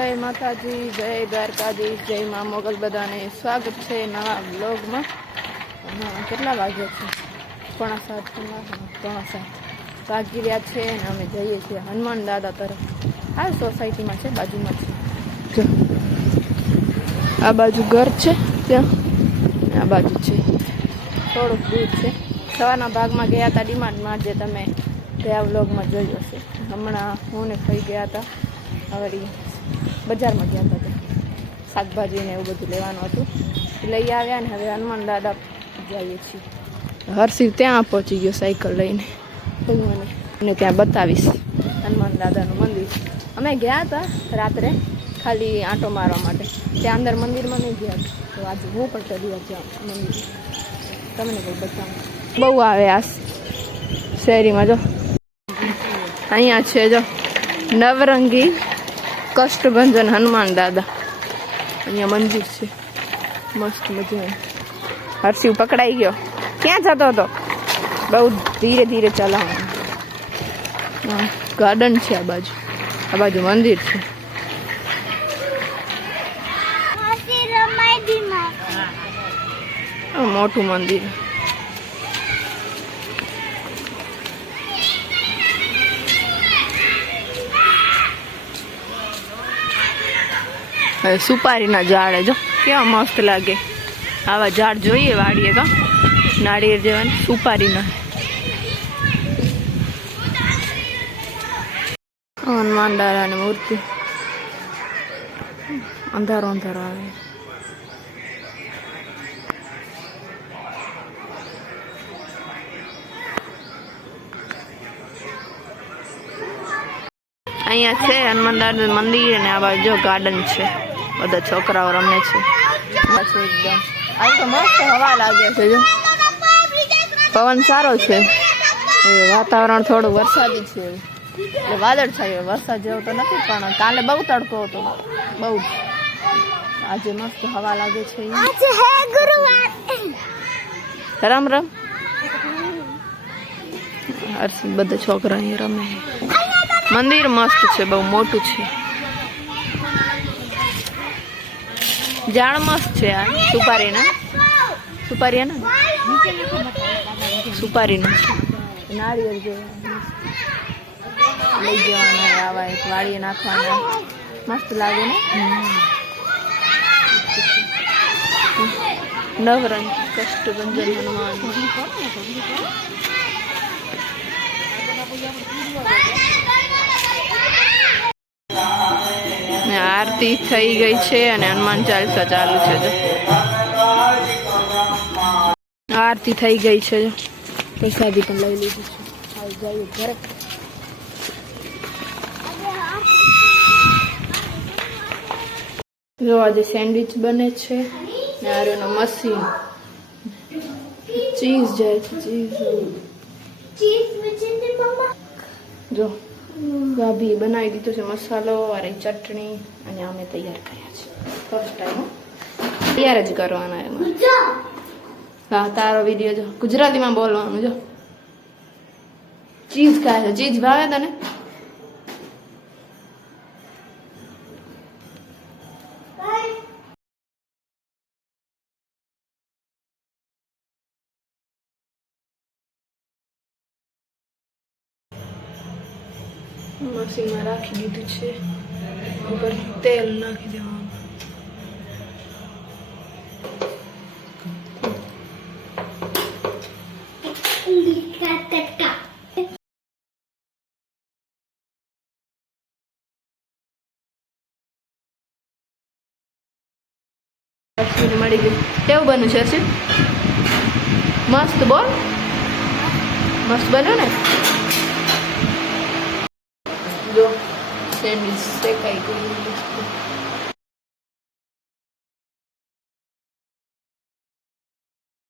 જય માતાજી, જય દ્વારકાધીશ, જય મા મોગલ. બધાને સ્વાગત છે નવા બ્લોગમાં. કેટલા વાગ્યા છે? 6:45 વાગી રહ્યા છે અને અમે જઈએ છીએ હનુમાન દાદા તરફ. આ સોસાયટીમાં છે, બાજુમાં છે. જો આ બાજુ ઘર છે, ત્યાં આ બાજુ છે, થોડુંક દૂર છે. સવારના ભાગમાં ગયા હતા ડીમાર્ટમાં, જે તમે ગયા વ્લોગમાં જોયું હશે. હમણાં હું ને થઈ ગયા હતા, હવે બજારમાં ગયા હતા, શાકભાજી ને એવું બધું લેવાનું હતું, લઈ આવ્યા ને હવે હનુમાન દાદા જઈએ છીએ. હર્ષિવ ત્યાં પહોંચી ગયો સાયકલ લઈને, અને ત્યાં બતાવીશ હનુમાન દાદાનું મંદિર. અમે ગયા હતા રાત્રે ખાલી આંટો મારવા માટે, ત્યાં અંદર મંદિરમાં નહીં ગયા, તો આજે હું પણ ચડી ત્યાં મંદિર તમને કોઈ બતાવું. બહુ આવે આ શહેરીમાં. જો અહીંયા છે, જો નવરંગી કષ્ટભંજન હનુમાન દાદા. અહીંયા મંદિર છે મસ્ત મજાનું. હર્ષિવ પકડાઈ ગયો. ક્યાં જતો હતો? બહુ ધીરે ધીરે ચલાવવાનું. ગાર્ડન છે આ બાજુ મંદિર છે. મોટું મંદિર. સુપારીના ઝાડ જો કેવા મસ્ત લાગે. આવા ઝાડ જોઈએ વાડીએ કા નાળિયેર જેવા સુપારીના. હનુમાન દાદાની મૂર્તિ. અંધારો અંધારો આવે. અહીંયા છે હનુમાન દાદા મંદિર અને આ બાજુ ગાર્ડન છે, બધા છોકરાઓ રમે છે. એકદમ આ તો મસ્ત હવા લાગે છે. જો પવન સારો છે, વાતાવરણ થોડું વરસાદી છે, એટલે વાદળ છાયો. વરસાદ જેવો તો નથી, પણ કાલે બહુ તડકો હતો, બહુ. આજે મસ્ત હવા લાગે છે. રામ રામ. હર્ષિત બધા છોકરા અહીંયા રમે. મંદિર મસ્ત છે, બહુ મોટું છે. ઝાડ મસ્ત છે. આ સુપારીના નાળિયેર જેવા લઈ જવાના, આવા એક વાળીએ નાખવાના. મસ્ત લાગે ને. નવરંગ કષ્ટભંજન હનુમાન. આરતી થઈ ગઈ છે અને હનુમાન ચાલીસા ચાલુ છે. આરતી થઈ ગઈ છે. પ્રસાદી પણ લઈ લીધી છે. જઈએ ઘરે. જો આજે સેન્ડવિચ બને છે ને આરેનો મશીન. ચીઝ જાય છે, જો ભાભી બનાવી દીધો છે મસાલો અને ચટણી, અને અમે તૈયાર કર્યા છે. ફર્સ્ટ ટાઈમ તૈયાર જ કરવાના એમાં. હા, તારો વિડીયો જો ગુજરાતીમાં બોલવાનું. જો ચીઝ ખાય છે. ચીઝ ભાવે તને? મશીનમાં રાખી દીધું છે. ઉપર તેલ નાખી દેવાનું. મળી ગયું. કેવું બન્યું છે હર્ષિત? મસ્ત. બોલ, મસ્ત બન્યું ને? જો સેન્ડવિચ શેકાઈ ગયું.